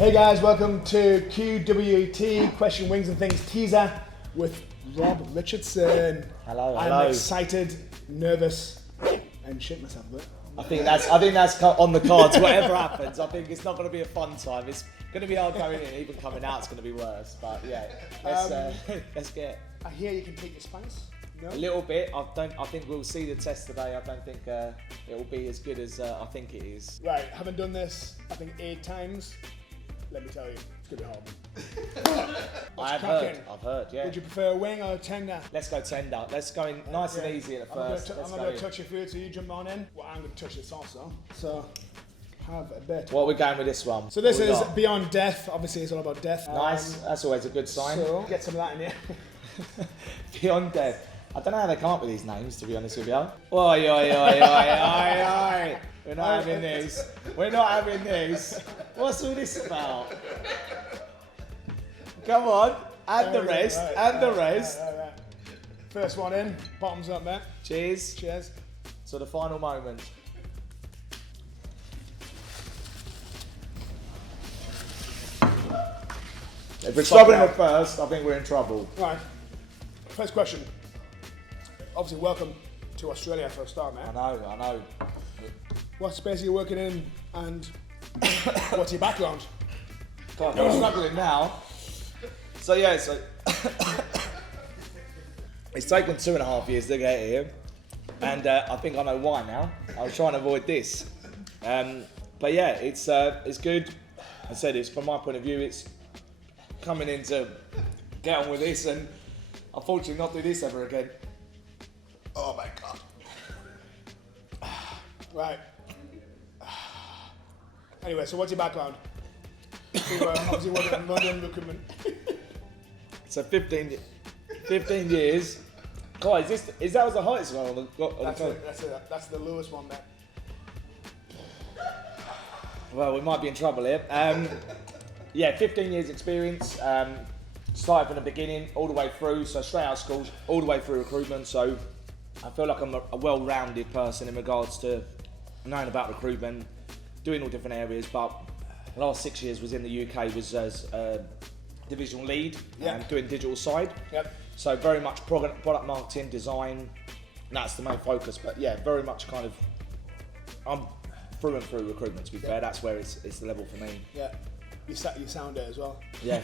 Hey guys, welcome to QWT, Question, Wings and Things teaser with Rob Richardson. Hello. I'm excited, nervous, and shit myself a bit. I think that's on the cards. Whatever happens, I think it's not going to be a fun time. It's going to be hard going in. Even coming out, it's going to be worse. But yeah, let's get. I hear you can take your Spanish. No? A little bit. I think we'll see the test today. I don't think it will be as good as I think it is. Right, having done this, I think 8 times. Let me tell you, it's going to be hard. I've heard, yeah. Would you prefer a wing or a tender? Let's go tender. Let's go in nice and easy at the first. I'm going to touch your food, so you jump on in. Well, I'm going to touch this also. So, have a bit. What are we going with this one? So this is Beyond Death. Obviously, it's all about death. Nice. That's always a good sign. So, get some of that in here. Beyond Death. I don't know how they come up with these names, to be honest with you. Oi, oi, oi, oi, oi, oi. We're not having these. We're not having these. What's all this about? Come on. And the rest. And the rest. Right. First one in. Bottoms up, mate. Cheers. Cheers. So the final moment. If we're struggling at first, I think we're in trouble. Right. First question. Obviously, welcome to Australia for a start, mate. I know. What space are you working in, and what's your background? God, I'm struggling now. So yeah, it's taken 2.5 years to get here, and I think I know why now. I was trying to avoid this, but yeah, it's good. I said it's from my point of view, it's coming in to get on with this, and unfortunately not do this ever again. Oh my god. Right. Anyway, so what's your background? You were obviously working in London recruitment. So 15 years. God, is that was the highest one on the That's the lowest one there. Well, we might be in trouble here. Yeah, 15 years experience. Started from the beginning all the way through, so straight out of school, all the way through recruitment. So I feel like I'm a well-rounded person in regards to knowing about recruitment, doing all different areas, but the last 6 years was in the UK, was as a divisional lead, doing digital side. Yep. So very much product marketing, design, that's the main focus. But yeah, very much kind of, I'm through and through recruitment, to be fair. That's where it's the level for me. Yeah. You sound it as well. Yeah.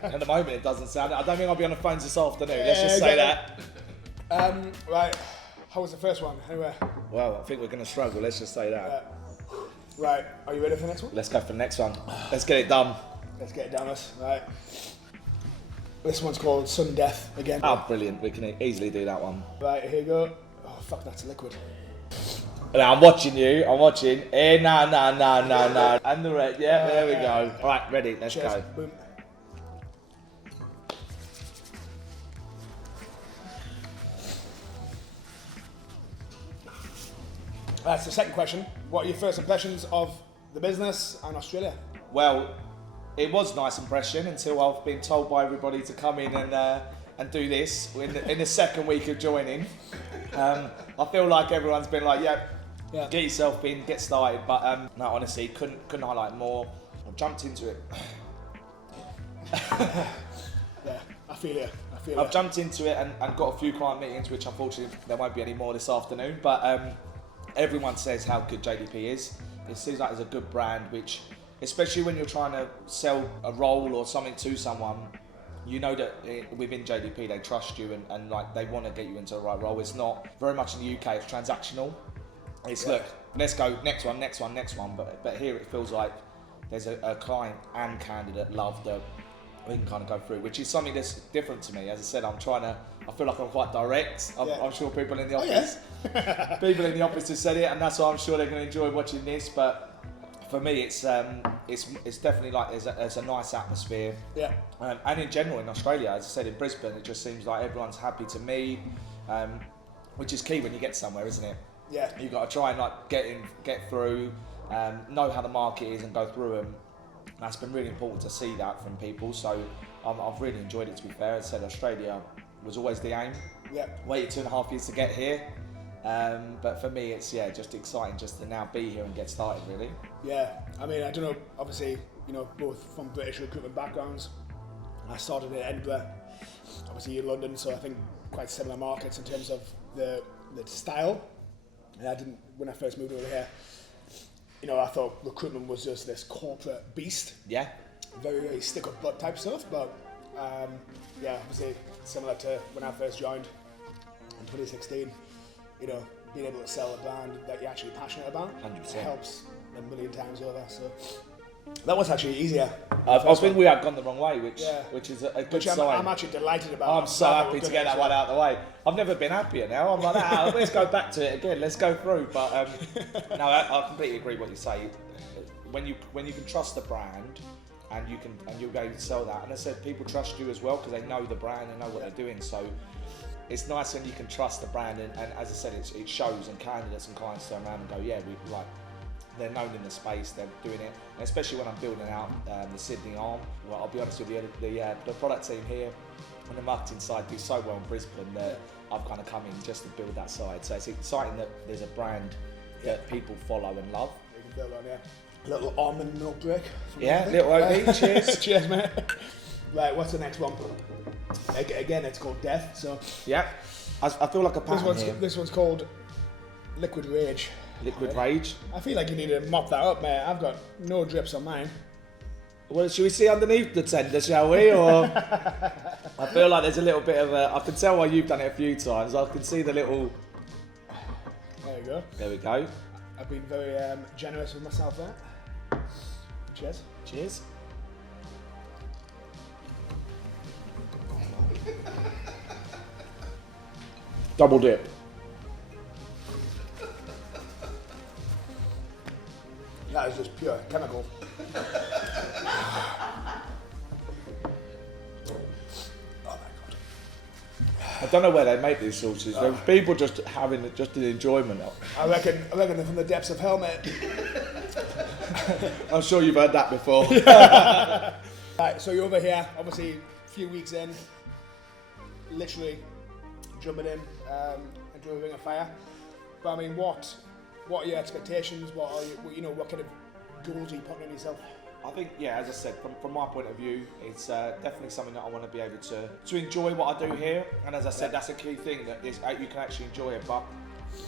At the moment, it doesn't sound it. I don't think I'll be on the phones this afternoon. Let's just say that. Right. How was the first one? Anyway. Well, I think we're going to struggle. Let's just say that. Right. Are you ready for the next one? Let's go for the next one. Let's get it done. Let's get it done, us. Right. This one's called Sudden Death again. Oh, brilliant. We can easily do that one. Right, here you go. Oh, fuck, that's liquid. Now, I'm watching you. I'm watching. No. And the red. Yeah, there we go. All right, ready. Let's Cheers. go. Boom. That's the second question. What are your first impressions of the business and Australia? Well, it was a nice impression until I've been told by everybody to come in and do this in the second week of joining. I feel like everyone's been like, yeah, get yourself in, get started. But no, honestly, couldn't highlight more. I jumped into it. Yeah, I feel it. I've jumped into it and got a few client meetings, which unfortunately there won't be any more this afternoon. But everyone says how good JDP is. It seems like it's a good brand, which, especially when you're trying to sell a role or something to someone, you know that within JDP they trust you and like they want to get you into the right role. It's not very much in the UK, it's transactional. It's look, let's go, next one. But here it feels like there's a client and candidate love that we can kind of go through, which is something that's different to me. As I said, I feel like I'm quite direct. I'm sure people in the office, people in the office have said it, and that's why I'm sure they're going to enjoy watching this. But for me, it's definitely like there's a nice atmosphere. Yeah. And in general in Australia, as I said, in Brisbane, it just seems like everyone's happy to meet, which is key when you get somewhere, isn't it? Yeah. You've got to try and like get through, know how the market is and go through them. That's been really important to see that from people. So I've really enjoyed it, to be fair. As I said, Australia was always the aim. Yeah. Waited 2.5 years to get here. But for me, it's just exciting just to now be here and get started, really. Yeah, I mean, I don't know, obviously, both from British recruitment backgrounds. I started in Edinburgh, obviously in London, so I think quite similar markets in terms of the style. And when I first moved over here, I thought recruitment was just this corporate beast. Yeah. Very, very stick up butt type stuff, but obviously similar to when I first joined in 2016, being able to sell a brand that you're actually passionate about 100%. helps a million times over. So that was actually easier. I think we have gone the wrong way, which is a good sign. I'm actually delighted about. I'm so happy to get that one out of the way. I've never been happier now. I'm like, let's go back to it again. Let's go through. But no, I completely agree with what you say. When you can trust the brand, and you'll be able to sell that. And I said, people trust you as well because they know the brand, they know what they're doing. So it's nice when you can trust the brand, and as I said, it shows, and candidates and clients turn around and go, yeah, they're known in the space, they're doing it, and especially when I'm building out the Sydney arm. Well, I'll be honest with you, the product team here and the marketing side do so well in Brisbane that I've kind of come in just to build that side. So it's exciting that there's a brand that people follow and love. You can build on, Little almond milk break. Yeah, little OB, cheers. Cheers, mate. Right, what's the next one? Again, it's called Death, so... Yeah, I feel like a pattern here. This one's called Liquid Rage. Liquid Rage. I feel like you need to mop that up, mate. I've got no drips on mine. Well, should we see underneath the tender, shall we? Or I feel like there's a little bit of a... I can tell why you've done it a few times. I can see the little... There you go. There we go. I've been very generous with myself there. Cheers. Cheers. Double dip. That is just pure chemical. I don't know where they make these sauces. There's people just having just an enjoyment of. I reckon they're from the depths of hell, mate. I'm sure you've heard that before. Right, so you're over here, obviously a few weeks in, literally jumping in into a ring of fire. But I mean, what are your expectations? What kind of goals are you putting on yourself? I think, as I said, from my point of view, it's definitely something that I want to be able to enjoy what I do here. And as I said, that's a key thing, that is, you can actually enjoy it. But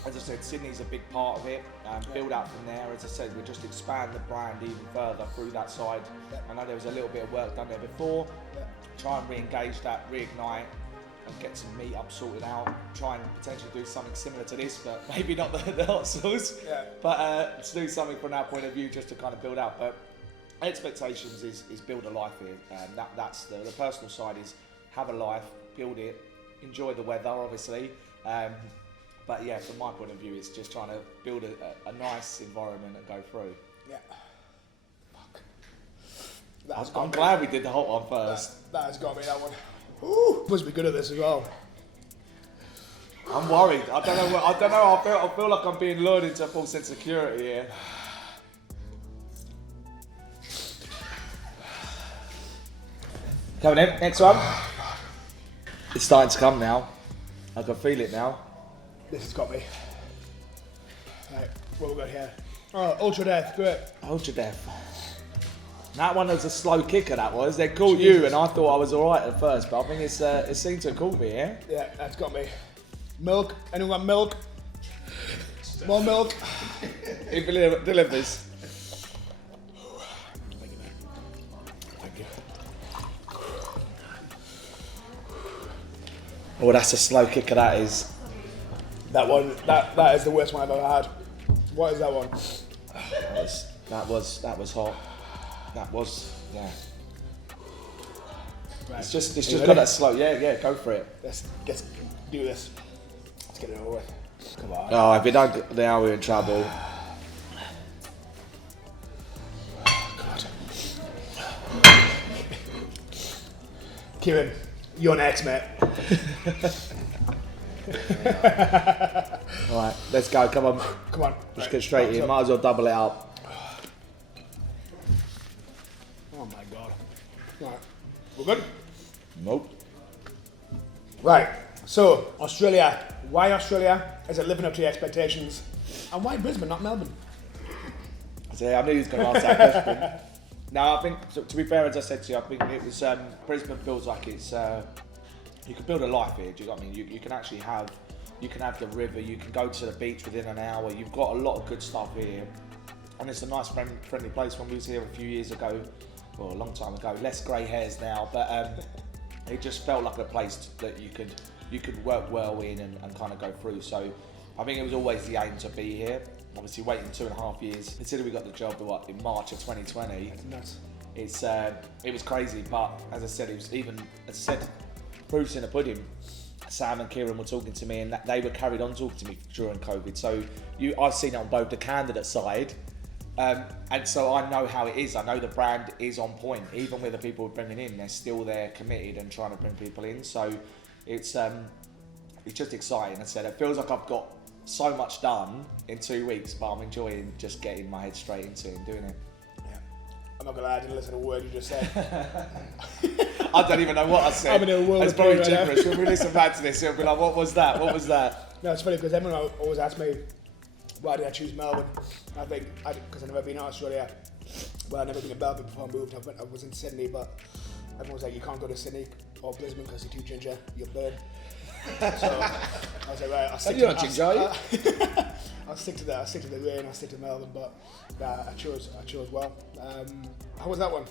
as I said, Sydney's a big part of it. Build out from there. As I said, we just expand the brand even further through that side. I know there was a little bit of work done there before. Try and re-engage that, reignite, and get some meetups sorted out. Try and potentially do something similar to this, but maybe not the hot sauce. But to do something from that point of view, just to kind of build out. But expectations is build a life here, and that's the personal side is have a life, build it, enjoy the weather, obviously. But from my point of view, it's just trying to build a nice environment and go through. Yeah. Fuck. I'm glad we did the hot one first. That has got to be that one. Ooh, must be good at this as well. I'm worried. I don't know. I feel like I'm being lured into a false sense of security here. Coming in, next one. It's starting to come now. I can feel it now. This has got me. Right, what have we got here? Oh, Ultra Death, great. Ultra Death. That one was a slow kicker, that was. They called you and I thought I was alright at first, but I think it seemed to have called me, yeah? Yeah, that's got me. Milk, anyone want milk? More milk? It delivers. Thank you. Oh, that's a slow kicker, that is. That one, that is the worst one I've ever had. What is that one? That was hot. That was, yeah. Right. It's just got that slow, go for it. Let's do this. Let's get it over with. Come on. Oh, if we don't, now we're in trouble. God. Kieran, you're next, mate. Alright, let's go, come on. Come on. Let's get straight in, might as well double it up. Oh my God. Right, we're good? Nope. Right, so Australia. Why Australia? Is it living up to your expectations? And why Brisbane, not Melbourne? See, I knew he was going to ask that question. No, I think to be fair, as I said to you, I think it was Brisbane feels like it's you can build a life here. Do you know what I mean? You can actually have the river. You can go to the beach within an hour. You've got a lot of good stuff here, and it's a nice friendly place. When we was here a few years ago, well, a long time ago, less grey hairs now, but it just felt like a place that you could work well in and kind of go through. So I think it was always the aim to be here. Obviously, waiting 2.5 years. Consider we got the job in March of 2020. That's It's it was crazy, but as I said, it was even proofs in the pudding. Sam and Kieran were talking to me, and they were carried on talking to me during COVID. So I've seen it on both the candidate side, and so I know how it is. I know the brand is on point, even with the people we're bringing in. They're still there, committed, and trying to bring people in. So it's just exciting. As I said, it feels like I've got so much done in 2 weeks, but I'm enjoying just getting my head straight into it and doing it. Yeah. I'm not gonna lie, I didn't listen to a word you just said. I don't even know what I said. I'm in a world it's of probably pain right gibberish. When we listen back to this, it'll be like, what was that? What was that? No, it's funny because everyone always asks me, why did I choose Melbourne? I think, because I've never been to Australia. Well, I've never been to Melbourne before I moved. I was in Sydney, but everyone was like, you can't go to Sydney or Brisbane because you're too ginger, you're burnt. So I was like, right, I'll stick You're not ginger, are you? I'll stick to that. I'll stick to the rain. I'll stick to Melbourne. But I chose well. How was that one?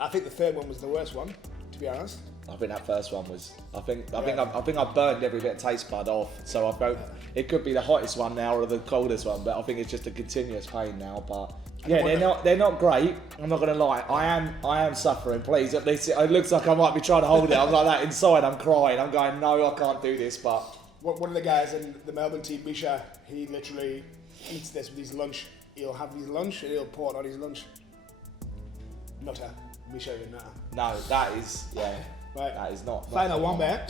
I think the third one was the worst one, to be honest. I think that first one was. I think I burned every bit of taste bud off. So I felt it could be the hottest one now or the coldest one, but I think it's just a continuous pain now. But yeah, they're not great. I'm not gonna lie. I am suffering. Please, at least it looks like I might be trying to hold it. I'm like that inside. I'm crying. I'm going, no, I can't do this. But one of the guys in the Melbourne team, Misha, he literally eats this with his lunch. He'll have his lunch and he'll pour it on his lunch. Nutter. Misha, nutter. no, that is Right. That is not. Final one there.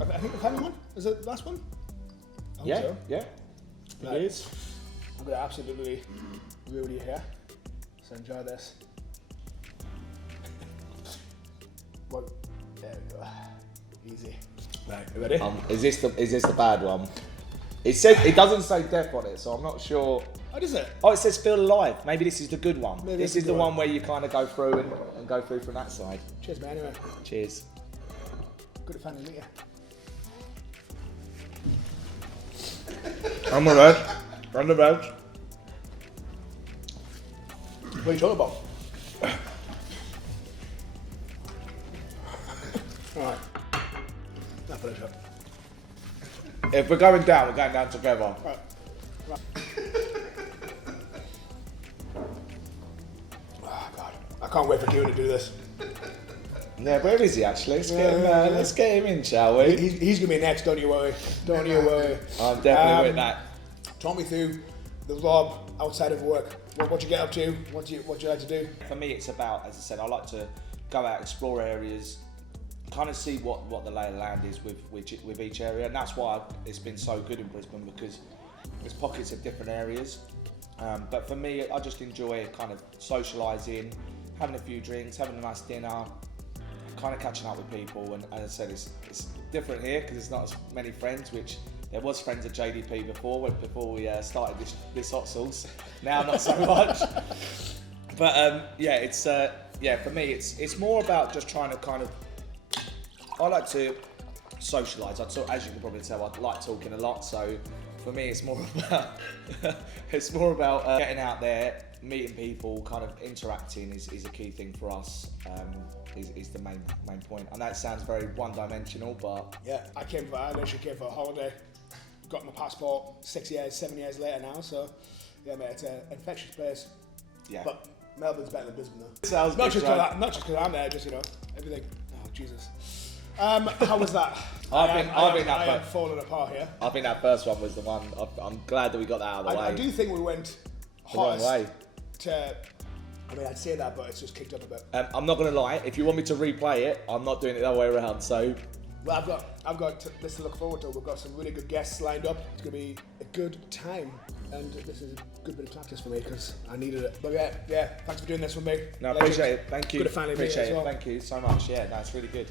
I think the final one is it the last one? I hope so. Yeah. Right. It is. I'm gonna absolutely ruin you here. So enjoy this. Well, there we go. Easy. Right, you ready? Is this the bad one? It doesn't say death on it, so I'm not sure. What is it? Oh, it says feel alive. Maybe this is the good one. Maybe This is the one where you kind of go through and go through from that side. Cheers, man. Anyway, Cheers. good to finally meet you. I'm alright. On the road. What are you talking about? Alright. Now finish up. If we're going down together. Right. Oh, God. I can't wait for Kieran to do this. Yeah, where is he actually? Let's get him in, shall we? He's going to be next, don't you worry. Don't you worry. I'm definitely with that. Talk me through the vlog outside of work. What you get up to? What you like to do? For me, it's about, as I said, I like to go out, explore areas, kind of see what the lay of the land is with each area, and that's why it's been so good in Brisbane, because there's pockets of different areas. But for me, I just enjoy kind of socialising, having a few drinks, having a nice dinner, kind of catching up with people. And as I said, it's different here because there's not as many friends, which there was friends at JDP before we started this hot sauce. Now not so much. But it's for me it's more about just trying to kind of. I like to socialise. As you can probably tell, I like talking a lot. So for me, it's more about getting out there, meeting people, kind of interacting is a key thing for us. Is the main point. I know it sounds very one-dimensional, but yeah, I literally came for a holiday. Got my passport 7 years later now. So yeah, mate, it's an infectious place. yeah. But Melbourne's better than Brisbane though. Sounds Not good, just right? because I'm there, just everything. Oh Jesus. How was that? I am falling apart here. I think that first one was the one. I'm glad that we got that out of the way. I do think we went The wrong hottest way. to. I mean, I'd say that, but it's just kicked up a bit. I'm not gonna lie. If you want me to replay it, I'm not doing it the other way around. So Well, I've got this to look forward to. We've got some really good guests lined up. It's gonna be a good time, and this is a good bit of practice for me because I needed it. But yeah, thanks for doing this with me. no, Legend. appreciate it. Thank you. Good to finally meet you appreciate as it. well. Thank you so much. Yeah, no, it's really good.